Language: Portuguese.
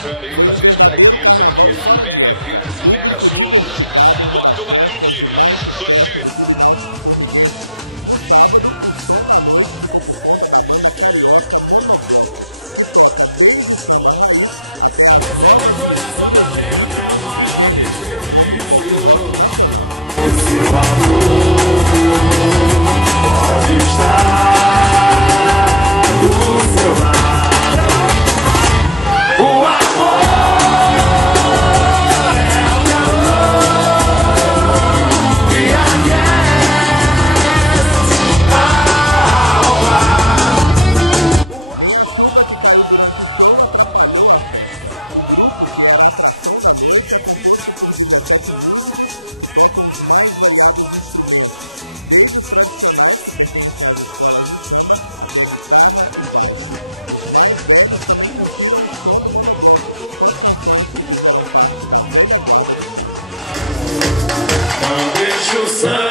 bacana aí pra gente dar início aqui, esse mega evento, esse mega show. Toca o Batuque 2020. Seu amor pode estar do seu lado. O amor é o calor que aquece a alma. Não deixa o sangue